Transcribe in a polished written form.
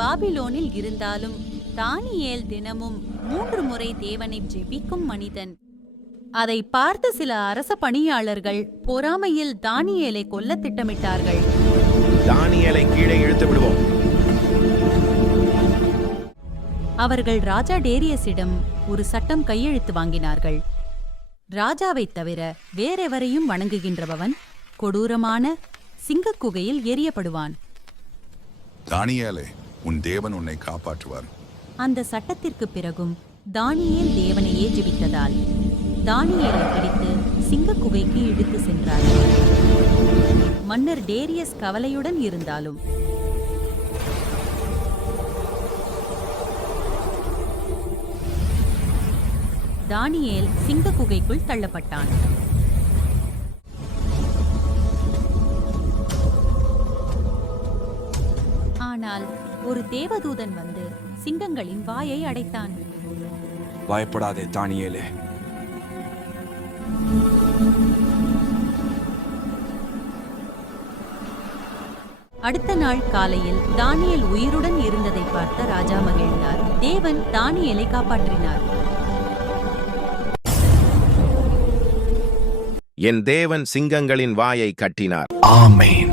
பாபிலோனில் இருந்தாலும் தானியேல் தினமும் 3 முறை தேவனை ஜெபிக்கும் மனிதன். அதை பார்த்த சில அரச பணியாளர்கள் பொறாமையில் தானியேலை கொல்ல திட்டமிட்டார்கள். தானியேலை கீழே இழுத்து விடுவோம். அவர்கள் ராஜா டேரியஸிடம் ஒரு சட்டம் கையெழுத்து வாங்கினார்கள். ராஜாவைத் தவிர வேறெவரையும் வணங்குகின்றவன் கொடூரமான சிங்கக் குகையில் எறியப்படுவான். தானியேலே, உன் தேவன் உன்னை காப்பாற்றுவார். அந்த சட்டத்திற்கு பிறகும் தானியேல் தேவனையே ஜெபித்ததால் தானியேலை பிடித்து சிங்கக் குகைக்கு இழுத்து சென்றார். மன்னர் டேரியஸ் கவலையுடன் இருந்தாலும் தானியேல் சிங்கக் குகைக்குள் தள்ளப்பட்டான். ஆனால் ஒரு தேவதூதன் வந்து சிங்கங்களின் வாயை அடைத்தான். பயப்படாதே தானியேலே. அடுத்த நாள் காலையில் தானியேல் உயிருடன் இருந்ததை பார்த்த ராஜா மகிழ்ந்தார். தேவன் தானியேலை காப்பாற்றினார். என் தேவன் சிங்கங்களின் வாயை கட்டினார். ஆமென்.